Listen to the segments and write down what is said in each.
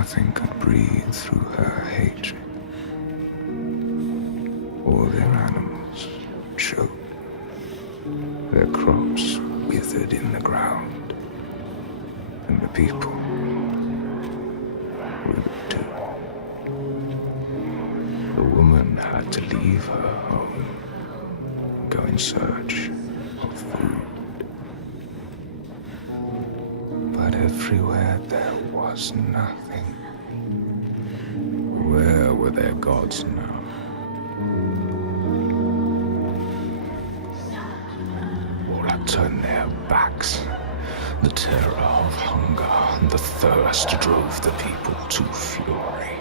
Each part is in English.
nothing could breathe through her hatred. All their animals choked, their crops withered in the ground, and the people withered too. The woman had to leave her home, go in search of food. But everywhere there was nothing. Where were their gods now? All had turned their backs. The terror of hunger and the thirst drove the people to fury.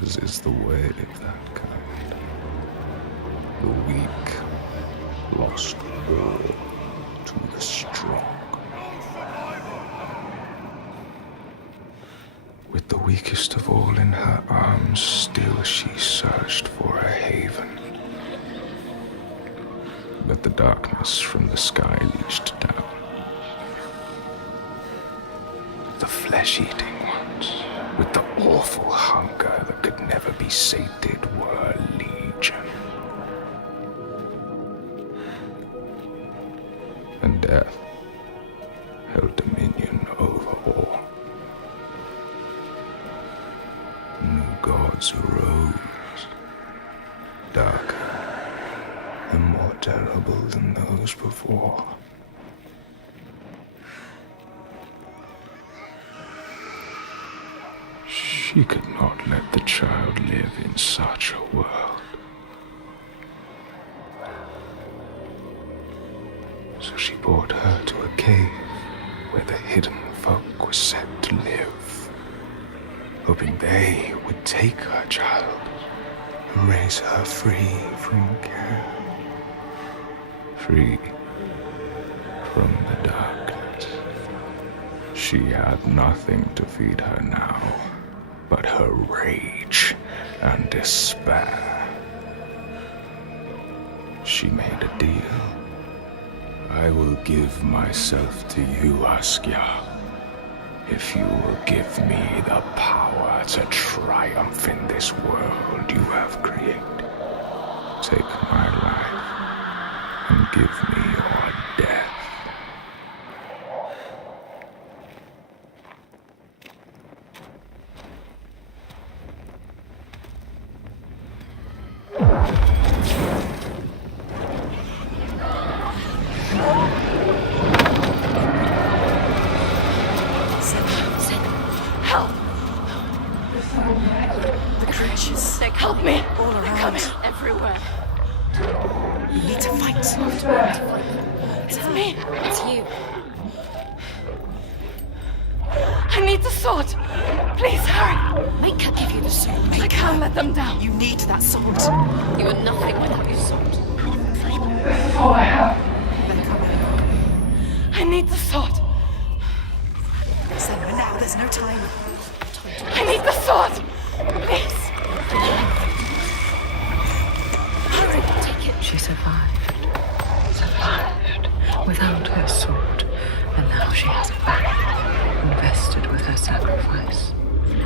As is the way of that kind. The weak lost all to the strong. With the weakest of all in her arms, still she searched for a haven. But the darkness from the sky reached down. The flesh-eating ones, with the awful hunger that could never be sated, were legion. And death held dominion over all. New gods arose, darker and more terrible than those before. She could not let the child live in such a world. So she brought her to a cave where the hidden folk were said to live, hoping they would take her child and raise her free from care, free from the darkness. She had nothing to feed her now but her rage and despair. She made a deal. I will give myself to you, Askia, if you will give me the power to triumph in this world you have created. Take my life and give me your death. Help me! All around. They're coming everywhere. You need to fight. It's me. It's you. I need the sword. Please hurry. Make her give you the sword. I can't let them down. You need that sword. You are nothing without your sword. That's all I have. Then come on. I need the sword. Senua, now. There's no time. I need the sword. Please. Hurry. Take it. She survived without her sword, and now she has it back, invested with her sacrifice.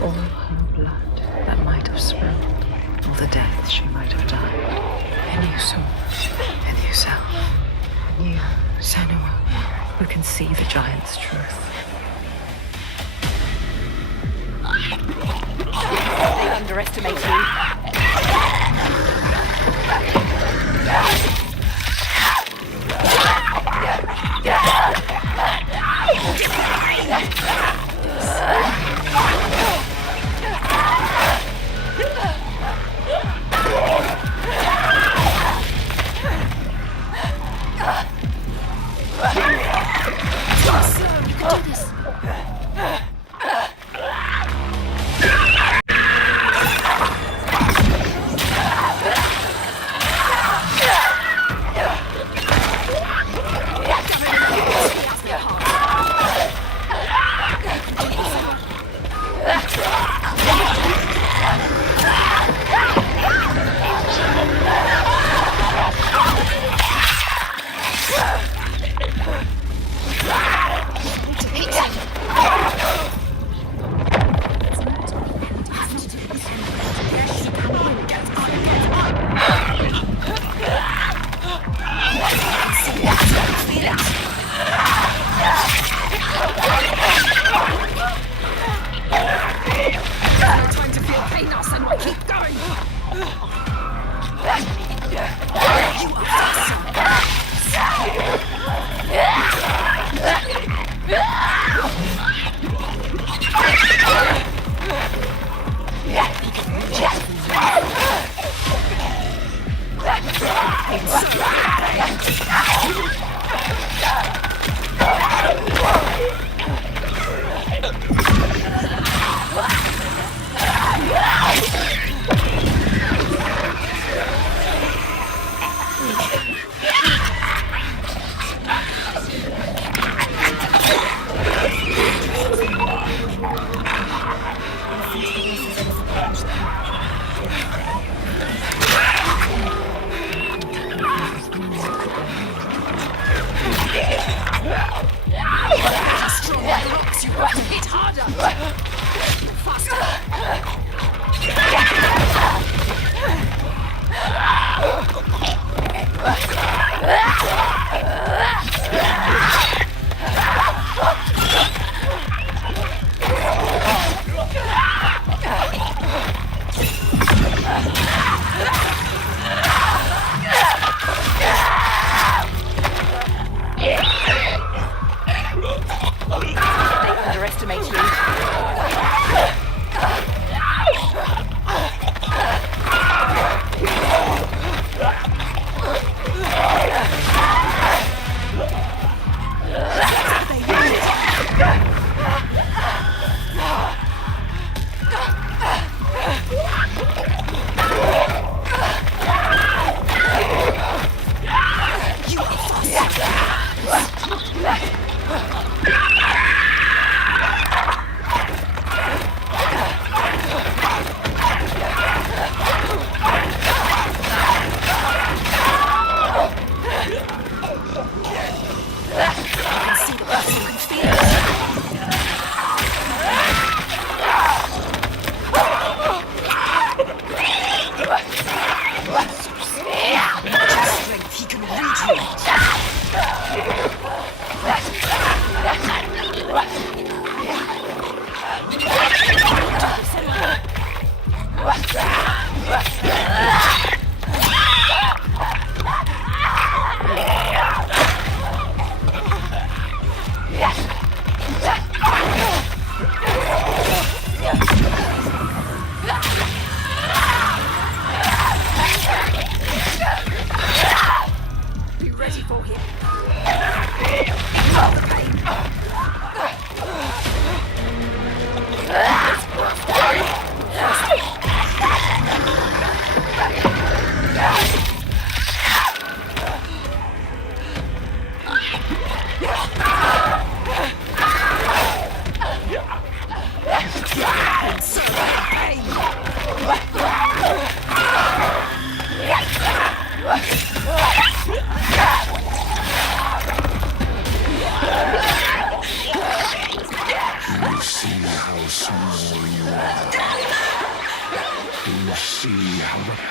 All her blood that might have spilled, all the deaths she might have died. A new sword, a new self. You, Senua, who can see the giant's truth. They underestimate you. Senua. Keep going.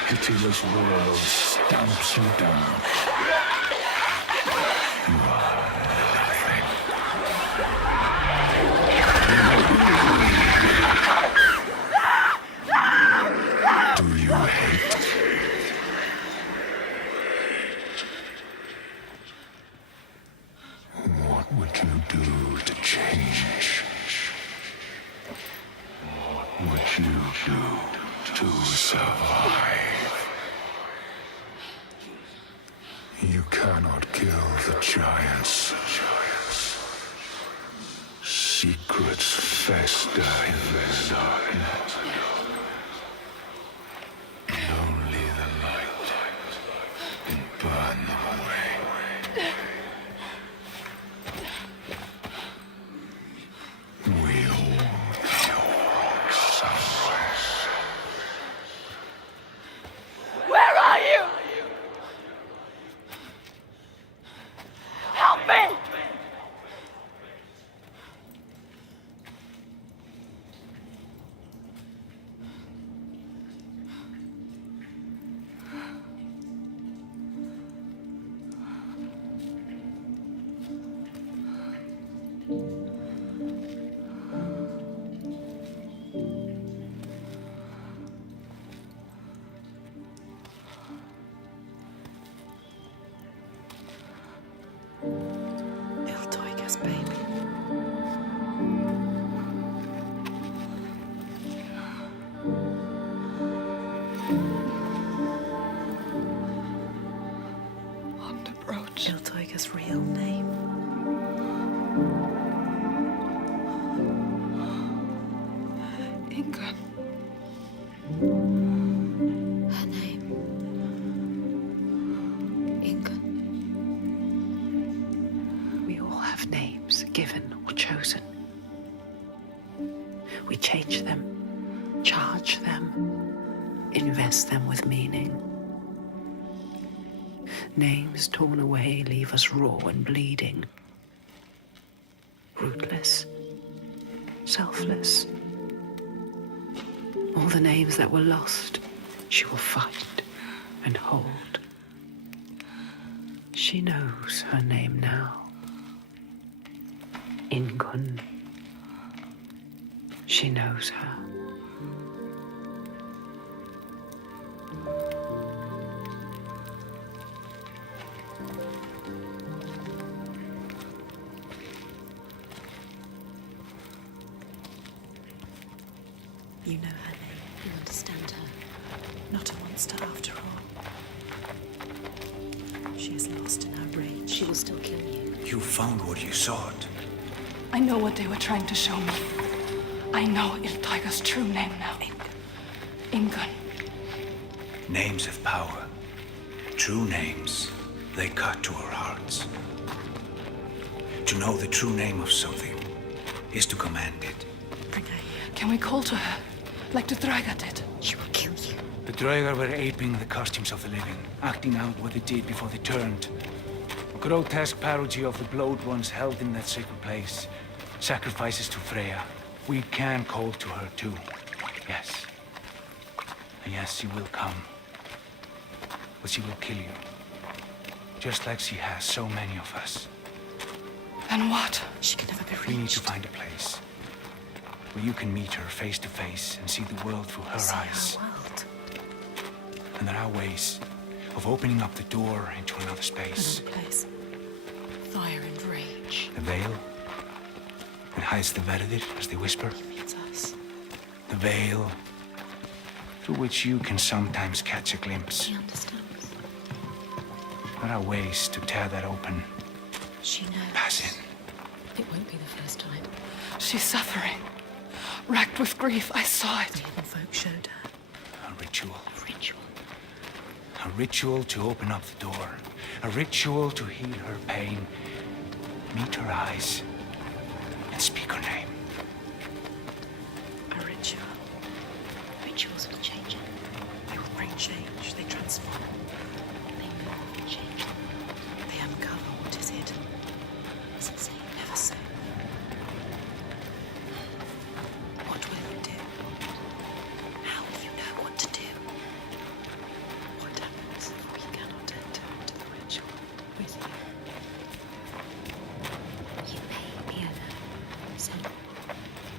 pitiless world stamps you down. You are nothing. Do you hate? What would you do to change? What would you do to survive? You cannot kill the giants. Secrets fester in the darkness. Only the light can burn them away. We all somewhere. Where are you? Help me! Saga's real name. Inga. Her name. Inga. We all have names, given or chosen. We change them, charge them, invest them with meaning. Names torn away leave us raw and bleeding. Rootless, selfless. All the names that were lost, she will fight and hold. She knows her name now. Ingun. She knows her. You know her name. You understand her. Not a monster after all. She is lost in her rage. She will still kill you. You found what you sought. I know what they were trying to show me. I know Iltaiga's true name now. Ingun. Names have power. True names, they cut to our hearts. To know the true name of something is to command it. Bring her here. Can we call to her, like the Draga did? She will kill you. The Draugr were aping the costumes of the living, acting out what they did before they turned. A grotesque parody of the blowed ones held in that sacred place. Sacrifices to Freya. We can call to her too. Yes. And yes, she will come. But she will kill you. Just like she has so many of us. Then what? She can never be reached. We need to find a place where you can meet her face to face and see the world through her eyes. Our world. And there are ways of opening up the door into another space. Another place. Fire and rage. The veil. It hides the Verdir as they whisper. He meets us. The veil through which you can sometimes catch a glimpse. She understands. There are ways to tear that open. She knows. Pass in. It won't be the first time. She's suffering. Racked with grief, I saw The it. hidden folk showed her. A ritual. A ritual. A ritual to open up the door. A ritual to heal her pain. Meet her eyes. And speak her name. A ritual. Rituals will change it. They will bring change. They transform. They move and change. They uncover what is hidden. As it say, never so. What will you do? How will you know what to do? What happens if we cannot enter into the ritual with you? You may be alone, so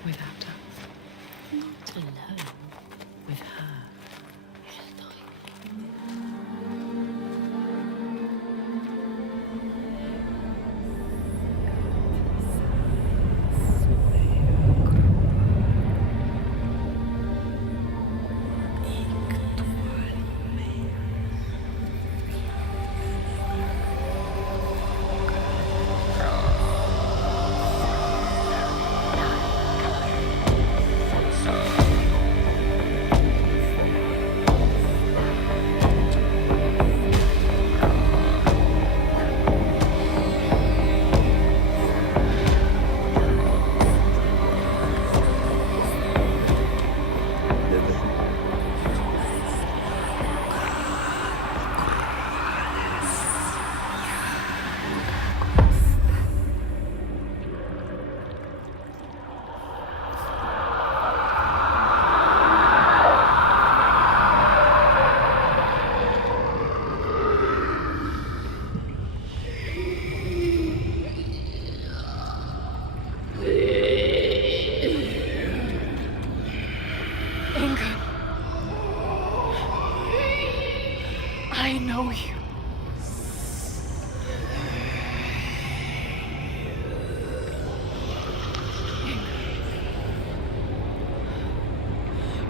without us. Not alone with her. I know you.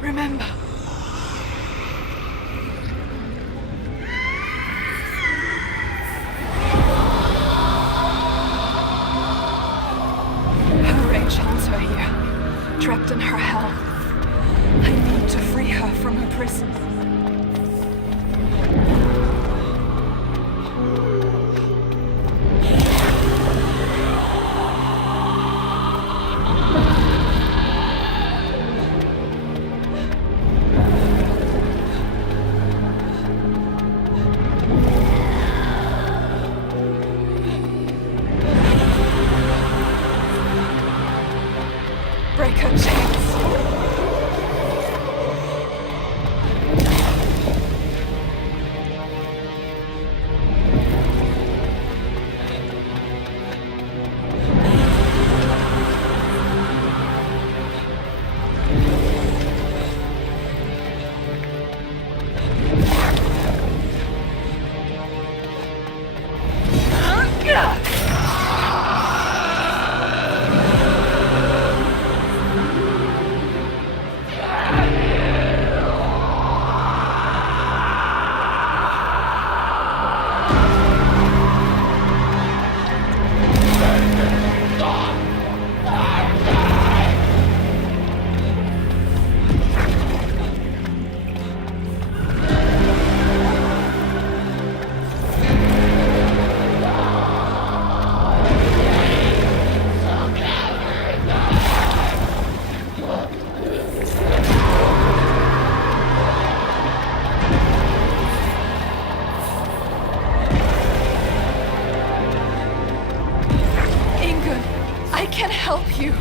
Remember. this. Break her chains. I can help you.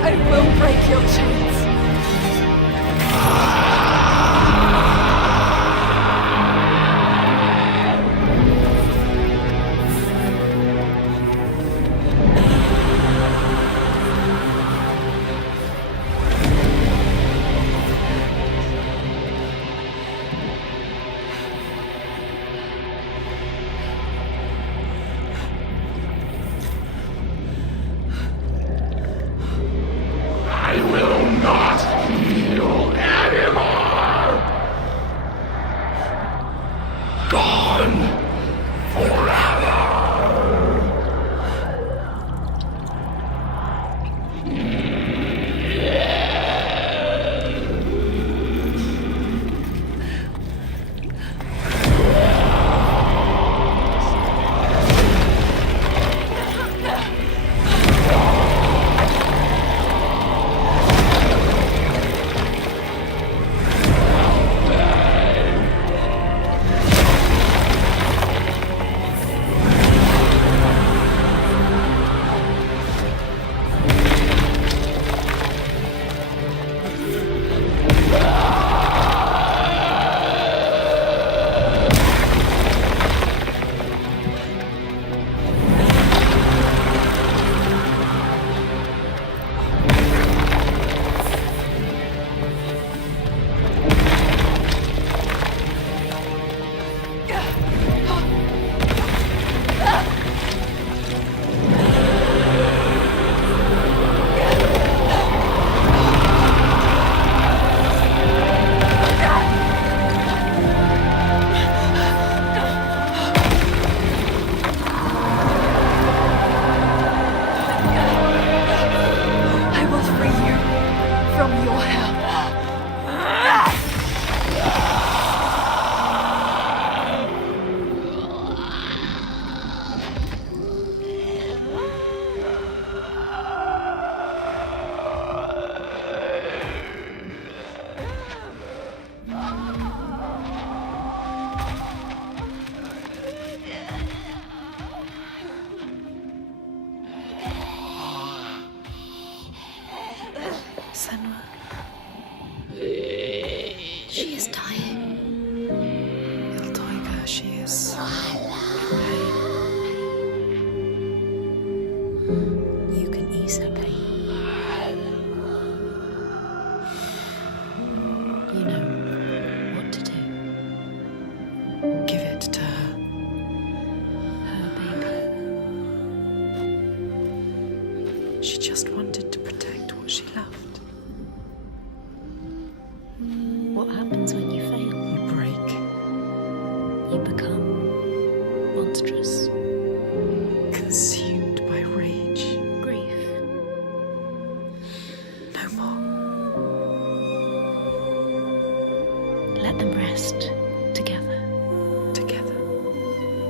I will break your chains. I will not Senua. She is dying. Iltoiga, she is in pain. You can ease her pain. You know what to do. Give it to her. Her baby. She just wanted to protect what she loved. What happens when you fail? You break. You become monstrous. Consumed by rage. Grief. No more. Let them rest together. Together.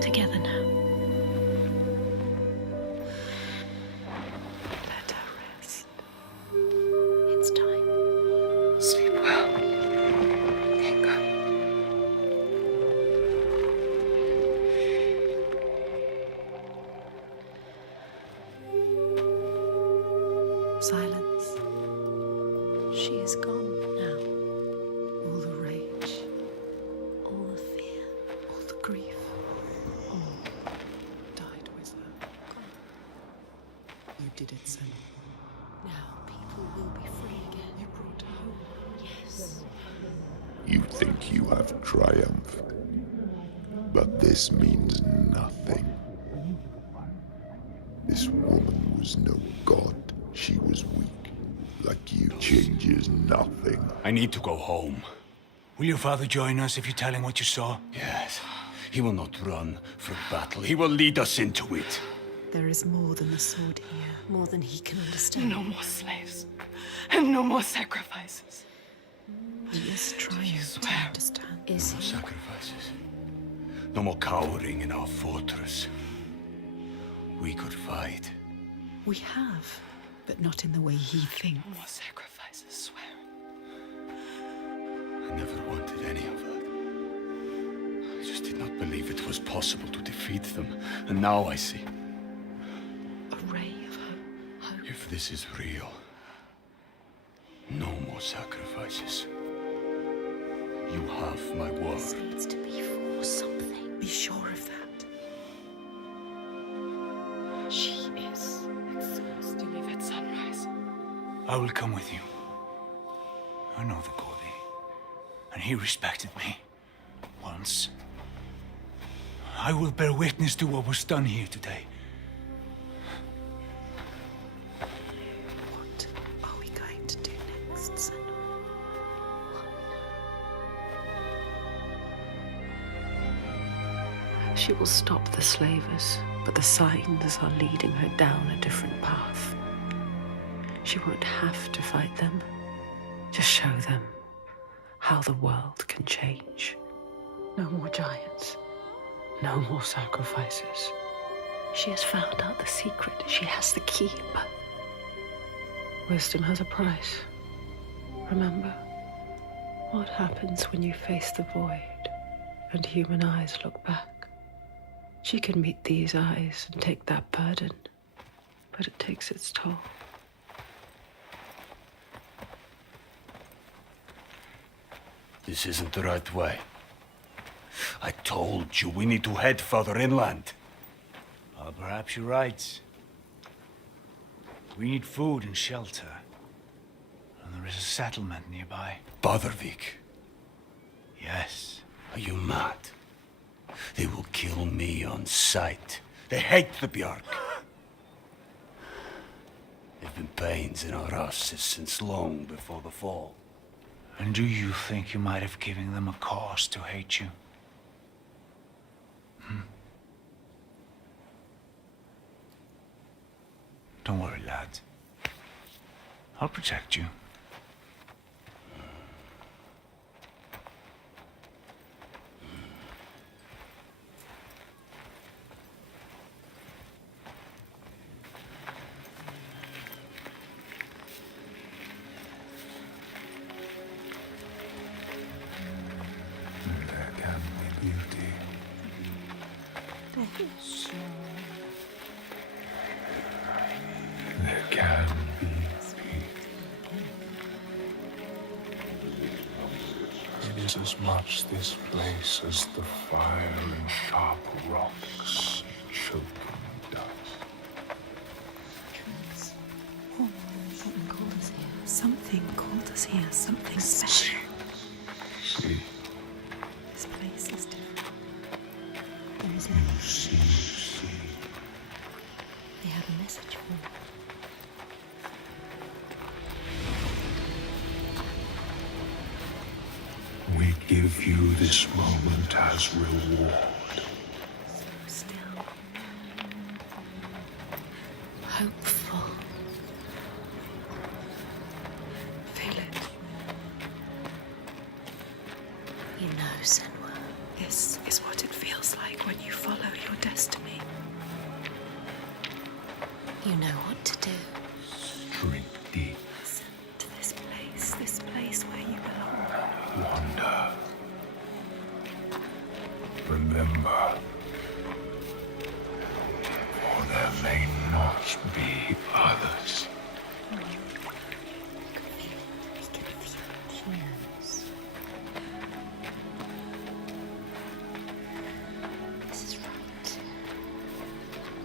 Together now. Let her rest. It's time. Sleep well. Inga. Silence. She is gone now. All the rage, All the fear. all the grief, all died with her. You did it, Senua. Now people will be free again. You brought her home. Yes. You think you have triumphed, but this means nothing. This woman was no god. She was weak. Like you, changes nothing. I need to go home. Will your father join us if you tell him what you saw? Yes. He will not run from battle. He will lead us into it. There is more than the sword here. More than he can understand. No more slaves. And no more sacrifices. He is trying to swear? understand. Is he? Sacrifices. No more cowering in our fortress. We could fight. We have, but not in the way he thinks. No more sacrifices, swear. I never wanted any of that. I just did not believe it was possible to defeat them. And now I see. A ray of hope. If this is real, no more sacrifices. You have my word. This needs to be for something. Be sure of that. She is exposed to leave at sunrise. I will come with you. I know the Gordy, and he respected me. Once. I will bear witness to what was done here today. What are we going to do next, Senua? She will stop the slavers, but the signs are leading her down a different path. She won't have to fight them. Just show them how the world can change. No more giants. No more sacrifices. She has found out the secret. She has the key, but Wisdom has a price. Remember, what happens when you face the void and human eyes look back? She can meet these eyes and take that burden, but it takes its toll. This isn't the right way. I told you we need to head further inland. Well, perhaps you're right. We need food and shelter. And there is a settlement nearby. Bothervik, Yes. are you mad? They will kill me on sight. They hate the Bjark. They've been pains in our asses since long before the fall. And do you think you might have given them a cause to hate you? Don't worry, lad. I'll protect you. There can be beauty. There can be peace. is as much this place as the fire and sharp rocks choking dust. Something called us here. Something called us here. Something special. See, This place is different. There is see. They have a message for me. We give you this moment as reward. Still. Hopeful. Feel it. You know, Senua, this is what it feels like when you follow your destiny. You know what to do. Drink deep. Listen to this place where you belong. Wonder. Remember, for there may not be others. She knows. This is right.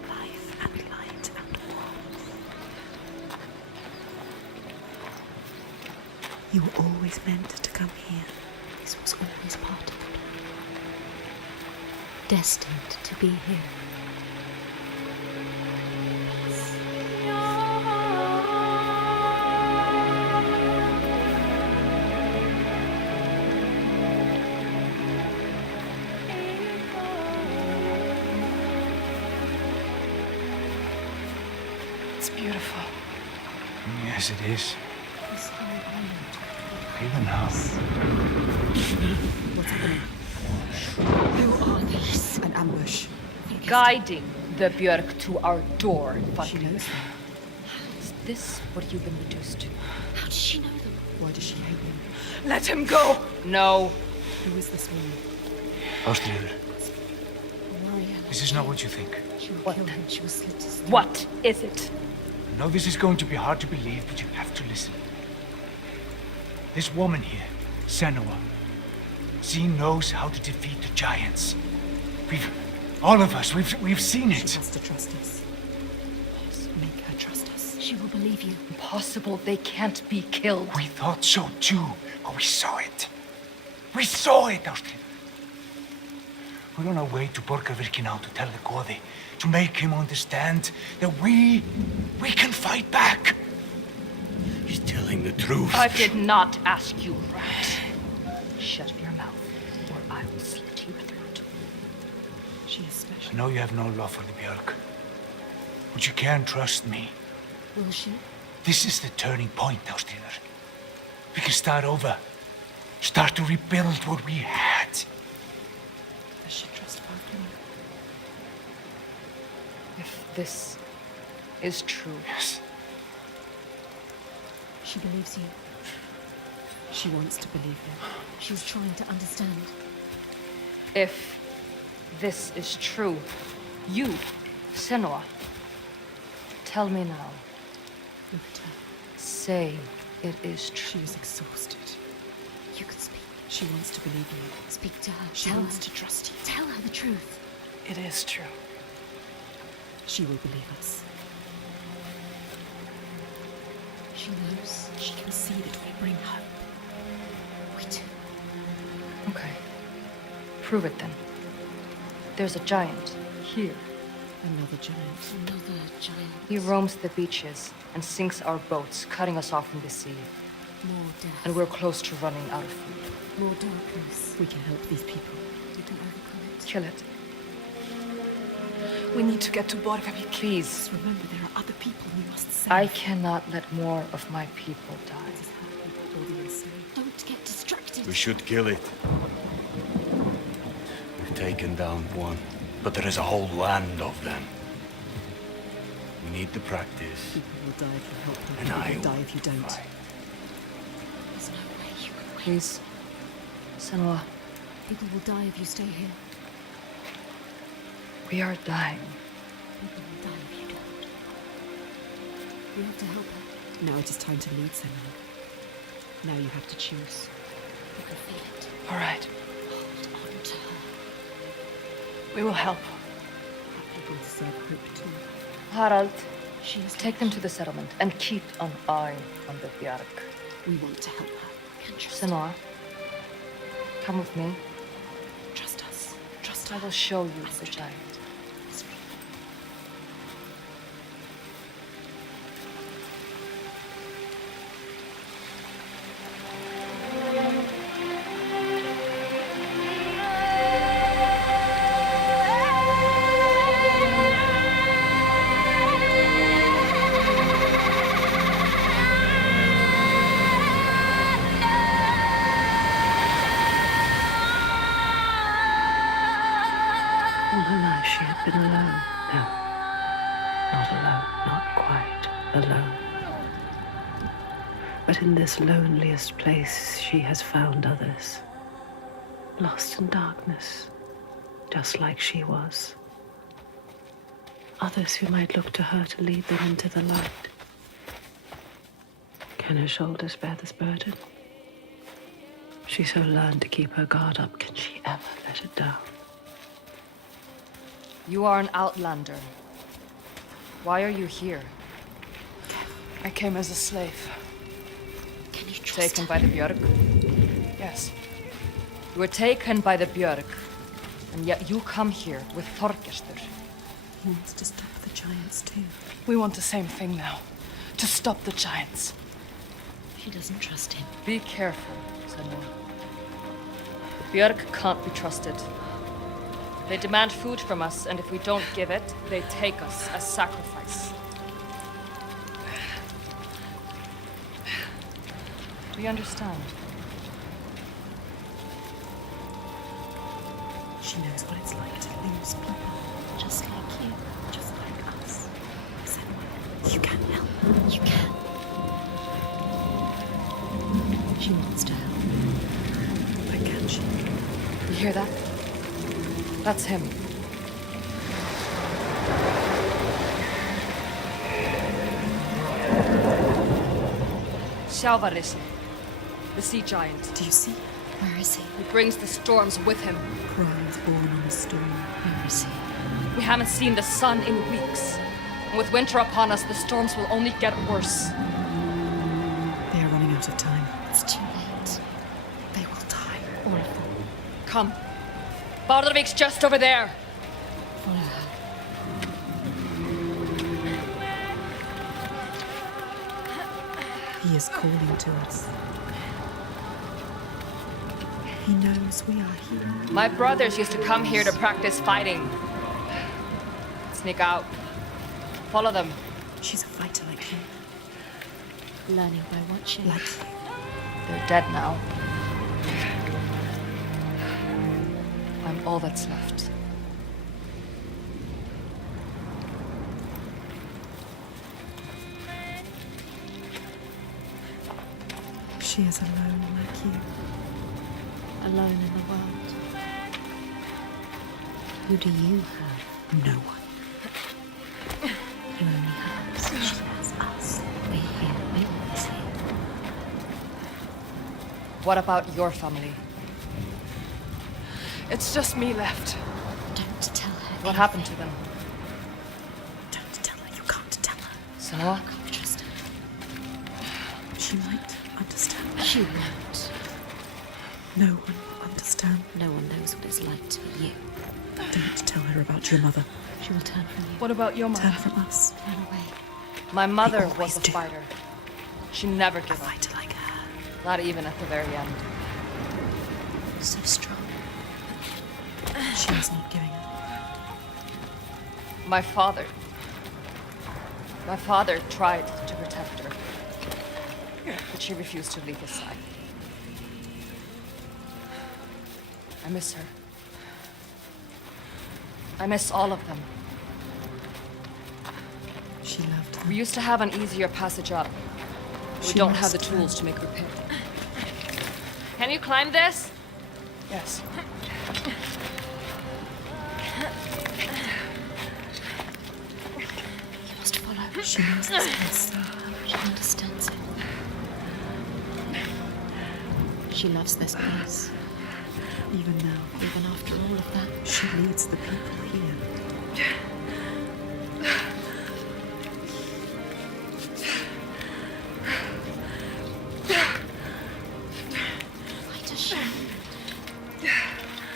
Life and light and warmth. You were always meant to come here. This was always part of the plan. Destined to be here. It's beautiful. Yes, it is. This whole island. Even now. What's happening? Who are these? An ambush. Guiding the Björk to our door, She Fatih. knows them. Is this what you've been reduced to? How does she know them? Why does she hate them? Let him go! No. Who is this woman? Ástríður, Mariana. this is not what you think. She will What? kill him. She will slit his throat. What is it? I know this is going to be hard to believe, but you have to listen. This woman here, Senua, she knows how to defeat the giants. All of us, we've seen She it. has to trust us. Make her trust us. She will believe you. Impossible. They can't be killed. We thought so too, but we saw it. We saw it, Ástríður. We're on our way to Borgarvirki now to tell the Goði, to make him understand that we can fight back. He's telling the truth. I did not ask you, rat. Shut your mouth, or I will slit your throat. She is I special. know you have no love for the Björk, but you can trust me. Will she? This is the turning point, Ástríður. We can start over. Start to rebuild what we had. Does she trust Falcon? If this is true, Yes. She believes you. She wants to believe you. She's trying to understand. if this is true, you, Senua, tell me now. Look at her. Say it is She true. is exhausted. You can speak. She wants to believe you. Speak to her. She wants to trust you. Tell her the truth. It is true. She will believe us. She knows. She can see that we bring hope. We do. Okay. Prove it then. There's a giant here. Another giant. Another giant. He roams the beaches and sinks our boats, cutting us off from the sea. More death. And we're close to running out of food. More darkness. We can help these people. We can overcome it. Kill it. We need to get to Borgavik. Please. Just remember, there are other people we must save. I cannot let more of my people die. This is how people will be insane. Don't get distracted. We should kill it. We've taken down one, but there is a whole land of them. We need the practice. People will die if you help them. And People I will die will if you don't. fight. There's no way you can win. Please. Senua, People will die if you stay here. we are dying. People will die if you don't. We have to help her. Now it is time to lead someone. Now you have to choose. You can feel it. All right. Hold on to her. We will help. People deserve hope too. Harald, She is take them to the settlement and keep an eye on the Bjark. We want to help her. Can trust her. Senua, come with me. Trust us. Trust I her. will show you the giant. All her life she had been alone. No, not alone, not quite alone. But in this loneliest place she has found others, lost in darkness, just like she was. Others who might look to her to lead them into the light. Can her shoulders bear this burden? She so learned to keep her guard up, can she ever let it down? You are an outlander. Why are you here? I came as a slave. Can you trust Taken her? by the Björk? Yes. You were taken by the Björk, and yet you come here with Þorgestur. He wants to stop the giants too. We want the same thing now. To stop the giants. She doesn't trust him. Be careful, Senua. The Björk can't be trusted. They demand food from us, and if we don't give it, they take us as sacrifice. Do you understand? She knows what it's like to lose people. Just like you. Just like us. Senua, you can help her. You can. She wants to help. Why can't she? You hear that? That's him. Sjávarrishi, the sea giant. Do you see? Where is he? He brings the storms with him. Cries born on a storm. Where is he? We haven't seen the sun in weeks. And with winter upon us, the storms will only get worse. They are running out of time. It's too late. They will die. All of them. Come. Bardarvik's just over there. Follow her. He is calling to us. He knows we are here. My brothers used to come here to practice fighting. Sneak out. Follow them. She's a fighter like him. Learning by watching. Like you. They're dead now. I'm all that's left. She is alone like you. Alone in the world. Who do you have? No one. You only have us. She has us. We're here. We're always here. What about your family? It's just me left. Don't tell her. What happened to them? Don't tell her. You can't tell her. Senua? I can't trust her. She might understand. She won't. No one will understand. No one knows what it's like to be you. Don't tell her about your mother. She will turn from you. What about your mother? Turn from us. Turn away. My mother They was always a do. fighter. She never A gave up. fighter like her. Not even at the very end. So strong. She is not giving up. My father tried to protect her. But she refused to leave his side. I miss her. I miss all of them. She loved them. We used to have an easier passage up. We She don't have the must tools to make repair. Can you climb this? Yes. You must follow. She knows this place so well. She understands it. She loves this place. Even now, even after all of that, she leads the people here.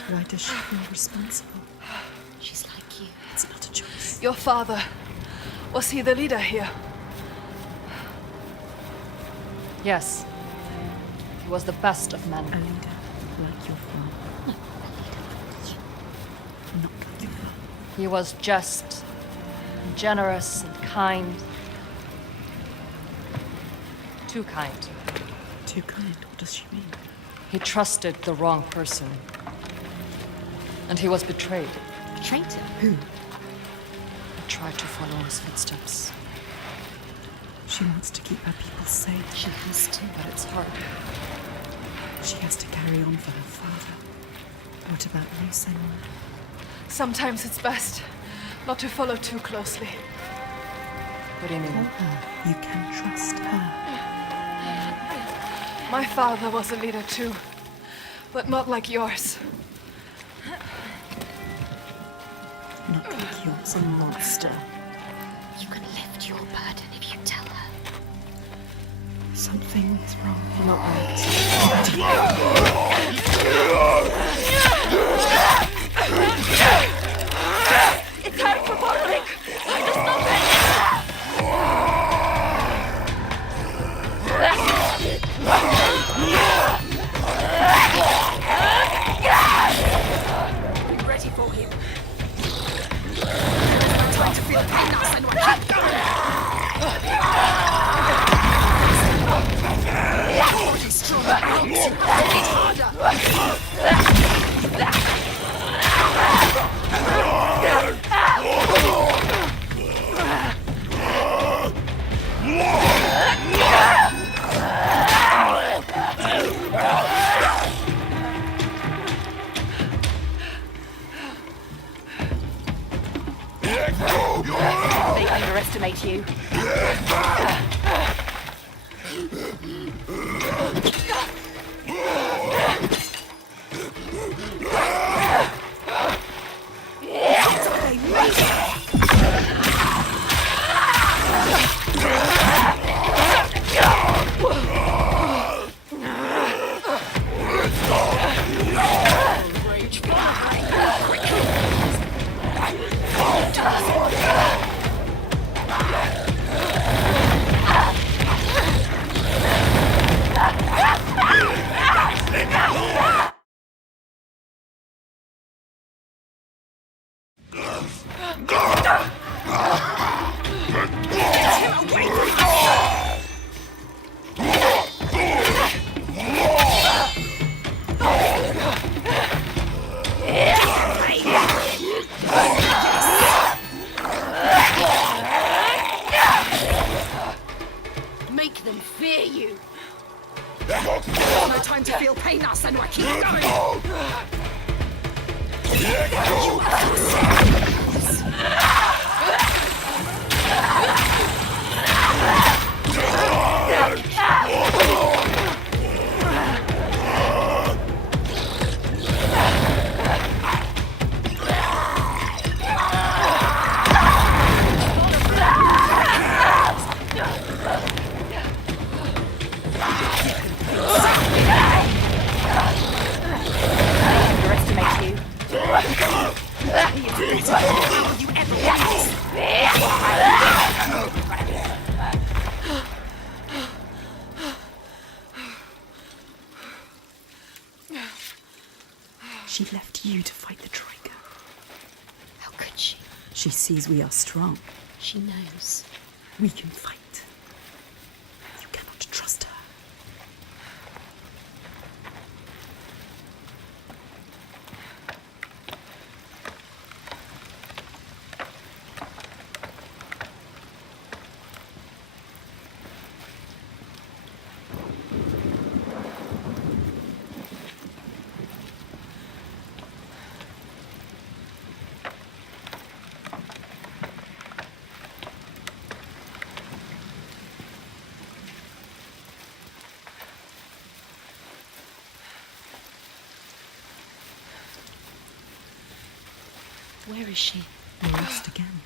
Why does she feel responsible? She's like you. It's not a choice. Your father, was he the leader here? Yes. He was the best of men. A leader like your father. Not like your father. He was just, and generous, and kind. Too kind. Too kind? What does she mean? He trusted the wrong person. And he was betrayed. Betrayed him? Who? He tried to follow his footsteps. She wants to keep her people safe. She has to, but it's hard. She has to carry on for her father. What about you, Senua? Sometimes it's best not to follow too closely. What do you Tell mean? her you can trust her. My father was a leader too, but not like yours. Not like yours, a monster. You can lift your burden if you tell her. Something is wrong. You're not right. It's time for bottling! Time to stop Be ready for him. There's no time to feel pain now, Senua. Keep going! Body strong, arms and harder. They underestimate you. Make them fear you. There's no time to feel pain now, Senua. Keep going. Underestimate you. He is better than all you ever wanted. She left you to fight the Troika. How could she? She sees we are strong. She knows. We can fight. You cannot trust her. Where is she? Lost again.